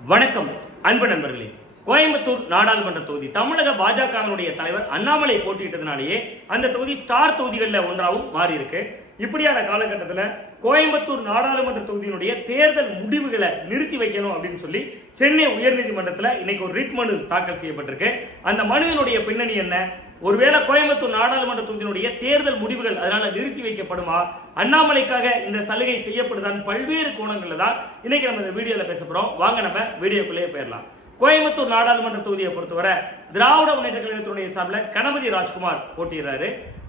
வணக்கம் அன்பு நண்பர்களே. கோயம்புத்தூர் நாடாளுமன்ற தொகுதி தமிழக பாஜகவினுடைய தலைவர் அண்ணாமலை போட்டியிட்டதுனாலேயே அந்த தொகுதி ஸ்டார் தொகுதிகளில் ஒன்றாகவும் மாறி இருக்கு இப்படியான காலகட்டத்தில் கோயம்புத்தூர் நாடாளுமன்ற தொகுதியினுடைய தேர்தல் முடிவுகளை நிறுத்தி வைக்கணும் அப்படின்னு சொல்லி சென்னை உயர்நீதிமன்றத்தில் இன்னைக்கு ஒரு ரிட் மனு தாக்கல் செய்யப்பட்டிருக்கு. அந்த மனுவினுடைய பின்னணி என்ன? ஒருவேளை கோயம்புத்தூர் நாடாளுமன்ற தொகுதியினுடைய தேர்தல் முடிவுகள் அதனால நிறுத்தி வைக்கப்படுமா? அண்ணாமலைக்காக இந்த சலுகை செய்யப்படுதான்னு பல்வேறு கோணங்களில் தான் இன்னைக்கு நம்ம இந்த வீடியோவில் பேச போகிறோம் வாங்க நம்ம வீடியோக்குள்ளேயே போயிடலாம். கோயம்புத்தூர் நாடாளுமன்ற தொகுதியை பொறுத்தவரை திராவிட முன்னேற்ற கழகத்தினுடைய சார்பில் கணபதி ராஜ்குமார் போட்டியிடுறாரு.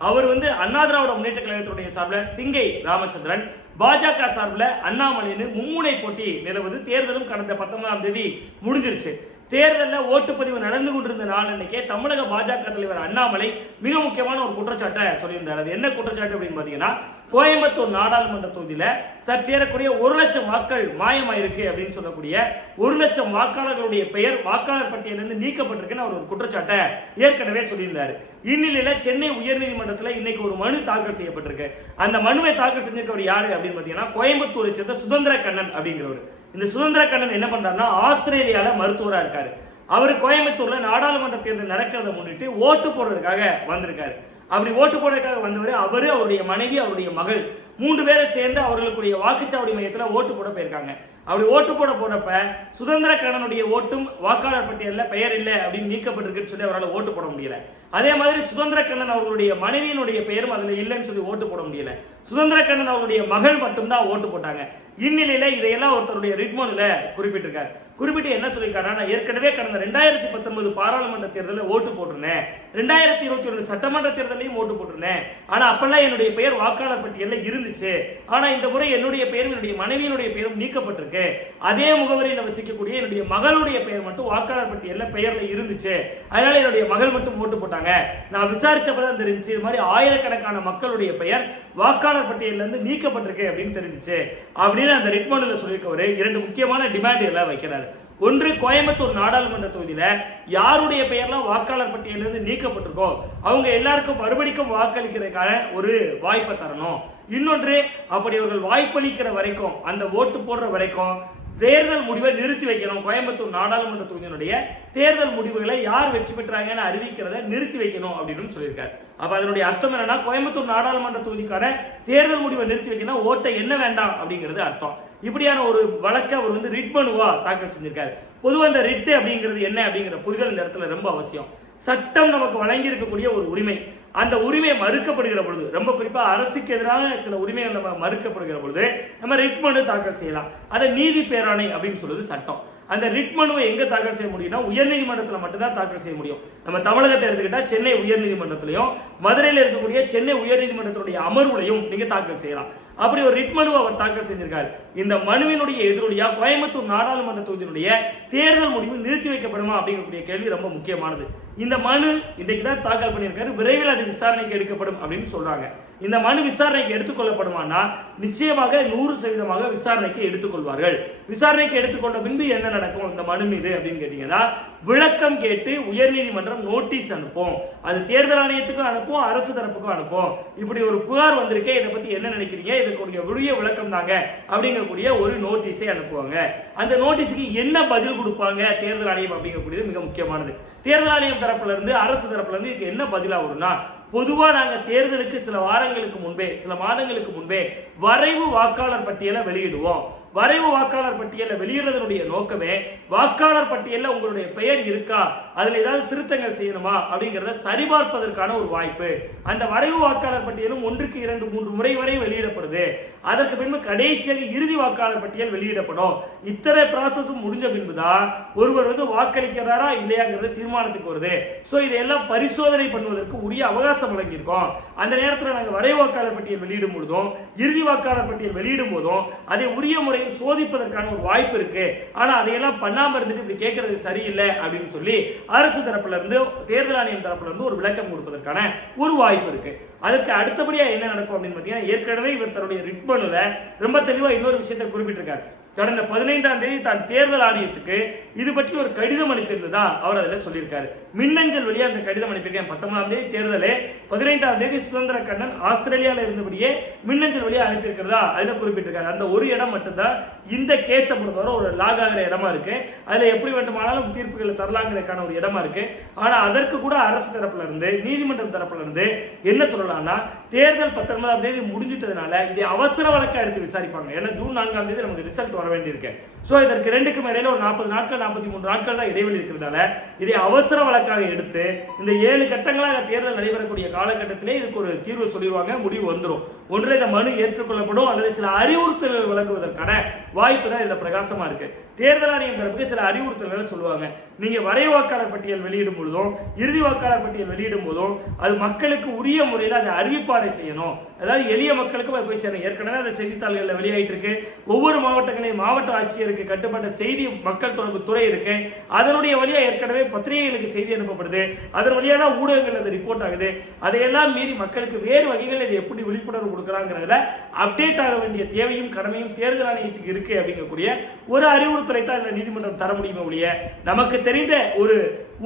அவர் வந்து அண்ணா திராவிட முன்னேற்ற கழகத்தினுடைய சார்பில் சிங்கை ராமச்சந்திரன் பாஜக சார்பில் அண்ணாமலைன்னு மும்முனை போட்டி நிலவுது. தேர்தலும் கடந்த பத்தொன்பதாம் தேதி முடிஞ்சிருச்சு. தேர்தலில் ஓட்டுப்பதிவு நடந்து கொண்டிருந்த நாள் அன்னைக்கே தமிழக பாஜக தலைவர் அண்ணாமலை மிக முக்கியமான ஒரு குற்றச்சாட்டை சொல்லியிருந்தார். அது என்ன குற்றச்சாட்டு அப்படின்னு பார்த்தீங்கன்னா கோயம்புத்தூர் நாடாளுமன்ற தொகுதியில் சற்றேறக்குரிய ஒரு லட்சம் வாக்கள் மாயமாயிருக்கு அப்படின்னு சொல்லக்கூடிய ஒரு லட்சம் வாக்காளர்களுடைய பெயர் வாக்காளர் பட்டியலிருந்து நீக்கப்பட்டிருக்குன்னு அவர் ஒரு குற்றச்சாட்டை ஏற்கனவே சொல்லியிருந்தார். இந்நிலையில் சென்னை உயர்நீதிமன்றத்தில் இன்னைக்கு ஒரு மனு தாக்கல் செய்யப்பட்டிருக்கு. அந்த மனுவை தாக்கல் செஞ்சிருக்கவர் யாரு அப்படின்னு பார்த்தீங்கன்னா கோயம்புத்தூரை சேர்ந்த சுதந்திர கண்ணன் அப்படிங்கிறவர். இந்த சுதந்திர கண்ணன் என்ன பண்ணுறாருன்னா ஆஸ்திரேலியாவில் மருத்துவராக இருக்கார். அவர் கோயம்புத்தூரில் நாடாளுமன்ற தேர்தல் நடக்கிறத முன்னிட்டு ஓட்டு போடுறதுக்காக வந்திருக்காரு. அப்படி ஓட்டு போடுறதுக்காக வந்தவர் அவர் அவருடைய மனைவி அவருடைய மகள். மூன்று பேரை சேர்ந்து அவர்களுக்குடைய வாக்குச்சாவடி மையத்தில் ஓட்டு போட போயிருக்காங்க. அப்படி ஓட்டு போட போனப்ப சுதந்திர கண்ணனுடைய ஓட்டும் வாக்காளர் பட்டியலில் பெயர் இல்லை அப்படின்னு நீக்கப்பட்டிருக்குன்னு சொல்லி அவரால் ஓட்டு போட முடியல. அதே மாதிரி சுதந்திர கண்ணன் அவர்களுடைய மனைவியினுடைய பெயரும் அதில் இல்லைன்னு சொல்லி ஓட்டு போட முடியல. சுதந்திர கண்ணன் அவருடைய மகள் மட்டும்தான் ஓட்டு போட்டாங்க. இந்நிலையில இதையெல்லாம் ஒருத்தருடைய ரிட்மோனில் குறிப்பிட்டிருக்கார். குறிப்பிட்டு என்ன சொல்லியிருக்காருன்னா நான் ஏற்கனவே கடந்த ரெண்டாயிரத்தி பத்தொன்பது பாராளுமன்ற தேர்தலில் ஓட்டு போட்டிருந்தேன். ரெண்டாயிரத்தி இருபத்தி ஒன்று சட்டமன்ற தேர்தலையும் ஓட்டு போட்டிருந்தேன். ஆனால் அப்பெல்லாம் என்னுடைய பெயர் வாக்காளர் பட்டியலில் இருந்துச்சு. ஆனால் இந்த முறை என்னுடைய பெயரும் என்னுடைய மனைவியினுடைய பெயரும் நீக்கப்பட்டிருக்கு. அதே முகவரியில் வசிக்கக்கூடிய என்னுடைய மகளுடைய பெயர் மட்டும் வாக்காளர் பட்டியலில் பெயரில் இருந்துச்சு. அதனால என்னுடைய மகள் மட்டும் ஓட்டு போட்டாங்க. நான் விசாரிச்சப்பதான் தெரிஞ்சுச்சு இது மாதிரி ஆயிரக்கணக்கான மக்களுடைய பெயர் வாக்காளர் பட்டியலேருந்து நீக்கப்பட்டிருக்கு அப்படின்னு தெரிஞ்சுச்சு. அப்படின்னு அந்த ரிட்மோனில் சொல்லியிருக்கவர் இரண்டு முக்கியமான டிமாண்டுகளை வைக்கிறார். ஒன்று கோயம்புத்தூர் நாடாளுமன்ற தொகுதியில் யாருடைய பெயர்லாம் வாக்காளர் பட்டியலிருந்து நீக்கப்பட்டிருக்கோ அவங்க எல்லாருக்கும் மறுபடிக்கும் வாக்களிக்கிறதுக்கான ஒரு வாய்ப்பை தரணும். இன்னொன்று அப்படி அவர்கள் வாய்ப்பளிக்கிற வரைக்கும் அந்த ஓட்டு போடுற வரைக்கும் தேர்தல் முடிவை நிறுத்தி வைக்கணும். கோயம்புத்தூர் நாடாளுமன்ற தொகுதியினுடைய தேர்தல் முடிவுகளை யார் வெற்றி பெற்றாங்கன்னு அறிவிக்கிறத நிறுத்தி வைக்கணும் அப்படின்னு சொல்லியிருக்காரு. அப்போ அதனுடைய அர்த்தம் என்னன்னா கோயம்புத்தூர் நாடாளுமன்ற தொகுதிக்கான தேர்தல் முடிவை நிறுத்தி வைக்கணும் ஓட்டை என்ன வேண்டாம் அப்படிங்கிறது அர்த்தம். இப்படியான ஒரு வழக்கை அவர் வந்து ரிட் மனுவா தாக்கல் செஞ்சிருக்காரு. பொதுவாக அந்த ரிட்டு அப்படிங்கிறது என்ன அப்படிங்கிற புரிதல் இந்த இடத்துல ரொம்ப அவசியம். சட்டம் நமக்கு வழங்கி இருக்கக்கூடிய ஒரு உரிமை. அந்த உரிமை மறுக்கப்படுகிற பொழுது ரொம்ப குறிப்பாக அரசுக்கு எதிரான சில உரிமைகள் நம்ம மறுக்கப்படுகிற பொழுது நம்ம ரிட் மனு தாக்கல் செய்யலாம். அதை நீதி பேராணை அப்படின்னு சொல்வது சட்டம். அந்த ரிட் மனுவை எங்கே தாக்கல் செய்ய முடியும்னா உயர்நீதிமன்றத்தில் மட்டும்தான் தாக்கல் செய்ய முடியும். நம்ம தமிழகத்தை எடுத்துக்கிட்டால் சென்னை உயர்நீதிமன்றத்திலையும் மதுரையில் இருக்கக்கூடிய சென்னை உயர்நீதிமன்றத்தினுடைய அமர்வுலையும் நீங்கள் தாக்கல் செய்யலாம். அப்படி ஒரு ரிட் மனுவை அவர் தாக்கல் செஞ்சிருக்கார். இந்த மனுவினுடைய எதிரொலியா கோயம்புத்தூர் நாடாளுமன்ற தொகுதியினுடைய தேர்தல் முடிவு நிறுத்தி வைக்கப்படுமா அப்படிங்கக்கூடிய கேள்வி ரொம்ப முக்கியமானது. இந்த மனு இன்றைக்கு தான் தாக்கல் பண்ணியிருக்காரு. விரைவில் அது விசாரணைக்கு எடுக்கப்படும் அப்படின்னு சொல்றாங்க. இந்த மனு விசாரணைக்கு எடுத்துக்கொள்ளப்படுமானா நிச்சயமாக நூறு சதவீதமாக விசாரணைக்கு எடுத்துக்கொள்வார்கள் விசாரணைக்கு எடுத்துக்கொண்ட பின்பு என்ன நடக்கும் இந்த மனு மீது அப்படின்னு கேட்டீங்கன்னா விளக்கம் கேட்டு உயர்நீதிமன்றம் நோட்டீஸ் அனுப்பும். அது தேர்தல் ஆணையத்துக்கும் அனுப்பும் அரசு தரப்புக்கும் அனுப்பும். இப்படி ஒரு புகார் வந்திருக்கே இதை பத்தி என்ன நினைக்கிறீங்க? இதற்குரிய விடிய விளக்கம் தாங்க அப்படிங்கக்கூடிய ஒரு நோட்டீஸை அனுப்புவாங்க. அந்த நோட்டீஸுக்கு என்ன பதில் கொடுப்பாங்க? தேர்தல் ஆணையம் அப்படிங்கக்கூடியது மிக முக்கியமானது. தேர்தல் ஆணையம் தரப்புல இருந்து அரசு தரப்புல இருந்து இதுக்கு என்ன பதிலாக வரும்னா பொதுவா நாங்க தேர்தலுக்கு சில வாரங்களுக்கு முன்பே சில மாதங்களுக்கு முன்பே வரைவு வாக்காளர் பட்டியலை வெளியிடுவோம். வரைவு வாக்காளர் பட்டியலை வெளியிடுறதனுடைய நோக்கமே வாக்காளர் பட்டியலில் உங்களுடைய பெயர் இருக்கா? அதில் ஏதாவது திருத்தங்கள் செய்யணுமா அப்படிங்கிறத சரிபார்ப்பதற்கான ஒரு வாய்ப்பு. அந்த வரைவு வாக்காளர் பட்டியலும் ஒன்றுக்கு இரண்டு மூன்று முறை வரை வெளியிடப்படுது. அதற்கு பின்பு கடைசியாக இறுதி வாக்காளர் பட்டியல் வெளியிடப்படும். இத்தனை ப்ராசஸும் முடிஞ்ச பின்பு தான் ஒருவர் வந்து வாக்களிக்கிறாரா இல்லையாங்கிறது தீர்மானத்துக்கு வருது. ஸோ இதையெல்லாம் பரிசோதனை பண்ணுவதற்கு உரிய அவகாசம் வழங்கியிருக்கோம். அந்த நேரத்தில் நாங்கள் வரைவு வாக்காளர் பட்டியல் வெளியிடும் பொழுதும் இறுதி வாக்காளர் பட்டியல் வெளியிடும் போதும் அதை உரிய முறையில் சோதிப்பதற்கான ஒரு வாய்ப்பு இருக்கு. ஆனால் அதையெல்லாம் பண்ணாமல் இருந்துட்டு இப்படி கேட்கறது சரியில்லை அப்படின்னு சொல்லி அரசு தரப்புல இருந்து தேர்தல் ஆணையம் தரப்புல இருந்து ஒரு விளக்கம் கொடுப்பதற்கான ஒரு வாய்ப்பு இருக்கு. அதுக்கு அடுத்தபடியா என்ன நடக்கும் அப்படின்னு பார்த்தீங்கன்னா ஏற்கனவே இவர் தன்னுடைய ரிட்மனுல ரொம்ப தெளிவா இன்னொரு விஷயத்தை குறிப்பிட்டிருக்காரு. கடந்த பதினைந்தாம் தேதி தான் தேர்தல் ஆணையத்துக்கு இது பற்றி ஒரு கடிதம் அனுப்பியிருந்ததா அவர் அதில் சொல்லியிருக்காரு. மின்னஞ்சல் வழியாக அந்த கடிதம் அனுப்பியிருக்கேன். பத்தொன்பதாம் தேதி தேர்தலே பதினைந்தாம் தேதி சுதந்திர கண்ணன் ஆஸ்திரேலியாவில் இருந்தபடியே மின்னஞ்சல் வழியாக அனுப்பியிருக்கிறதா அதில் குறிப்பிட்டிருக்காரு. அந்த ஒரு இடம் மட்டும்தான் இந்த கேஸை பொறுத்தவரை ஒரு லாக் ஆகிற இடமா இருக்கு. அதில் எப்படி வேண்டுமானாலும் தீர்ப்புகளை தரலாங்கிறதுக்கான ஒரு இடமா இருக்கு. ஆனால் அதற்கு கூட அரசு தரப்புல இருந்து நீதிமன்றம் தரப்புல இருந்து என்ன சொல்லலாம்னா தேர்தல் பத்தொன்பதாம் தேதி முடிஞ்சிட்டதுனால இதை அவசர வழக்காக எடுத்து விசாரிப்பாங்க. ஏன்னா ஜூன் நான்காம் தேதி நமக்கு ரிசல்ட் வர வேண்டியிருக்கு ஸோ இதற்கு ரெண்டுக்கும் இடையில ஒரு நாற்பது நாட்கள் நாற்பத்தி மூணு நாட்கள் தான் இடைவெளி இருக்கிறதால இதை அவசர வழக்காக எடுத்து இந்த ஏழு கட்டங்களாக தேர்தல் நடைபெறக்கூடிய காலகட்டத்திலே இதுக்கு ஒரு தீர்வு சொல்லிடுவாங்க முடிவு வந்துடும் ஒன்றில் இந்த மனு ஏற்றுக்கொள்ளப்படும் அல்லது சில அறிவுறுத்தல்கள் வழங்குவதற்கான வாய்ப்பு தான் இதில் பிரகாசமாக இருக்கு. தேர்தல் ஆணையம் தரப்புக்கு சில அறிவுறுத்தல்களை சொல்லுவாங்க. நீங்கள் வரை வாக்காளர் பட்டியல் வெளியிடும் பொழுதும் இறுதி வாக்காளர் பட்டியல் வெளியிடும் போதும் அது மக்களுக்கு உரிய முறையில் அதை அறிவிப்பாடை செய்யணும். அதாவது எளிய மக்களுக்கும் அது போய் சேரும். ஏற்கனவே அந்த செய்தித்தாள்களில் வெளியாயிட்டு இருக்கு ஒவ்வொரு மாவட்டங்களையும் மாவட்ட ஆட்சியருக்கு கட்டுப்பட்ட செய்தி மக்கள் தொடர்பு துறை இருக்கு. அதனுடைய வழியாக ஏற்கனவே பத்திரிகைகளுக்கு செய்தி அனுப்பப்படுது. அதன் வழியாக தான் ஊடகங்கள் அது ரிப்போர்ட் ஆகுது. அதையெல்லாம் மீறி மக்களுக்கு வேறு வகைகளில் இது எப்படி விழிப்புணர்வு கொடுக்குறாங்கிறதுல அப்டேட் ஆக வேண்டிய தேவையும் கடமையும் தேர்தல் ஆணையத்துக்கு இருக்கு அப்படிங்கக்கூடிய ஒரு அறிவுறுத்தலை தான் இந்த நீதிமன்றம் தர முடியுமே ஒழிய நமக்கு தெரிந்த ஒரு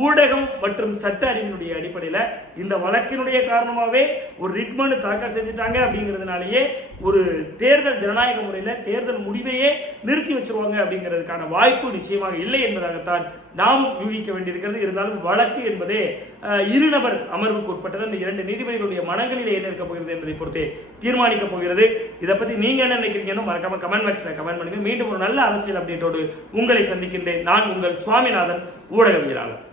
ஊடகம் மற்றும் சட்ட அறிவினுடைய அடிப்படையில் இந்த வழக்கினுடைய காரணமாகவே ஒரு ரிட்மனு தாக்கல் செஞ்சுட்டாங்க அப்படிங்கிறதுனாலேயே ஒரு தேர்தல் ஜனநாயக முறையில் தேர்தல் முடிவையே நிறுத்தி வச்சுருவாங்க அப்படிங்கிறதுக்கான வாய்ப்பு நிச்சயமாக இல்லை என்பதாகத்தான் நாம் யூகிக்க வேண்டியிருக்கிறது. இருந்தாலும் வழக்கு என்பதே இருநபர் அமர்வுக்கு உட்பட்டது. இந்த இரண்டு நீதிபதிகளுடைய மனங்களிலே என்ன இருக்க போகிறது என்பதை பொறுத்தே தீர்மானிக்க போகிறது. இதை பற்றி நீங்கள் என்ன நினைக்கிறீங்கன்னு மறக்காம கமெண்ட் பாக்ஸில் கமெண்ட் பண்ணுங்க. மீண்டும் ஒரு நல்ல அரசியல் அப்டேட்டோடு உங்களை சந்திக்கின்றேன். நான் உங்கள் சுவாமிநாதன் ஊடகவியலாளர்.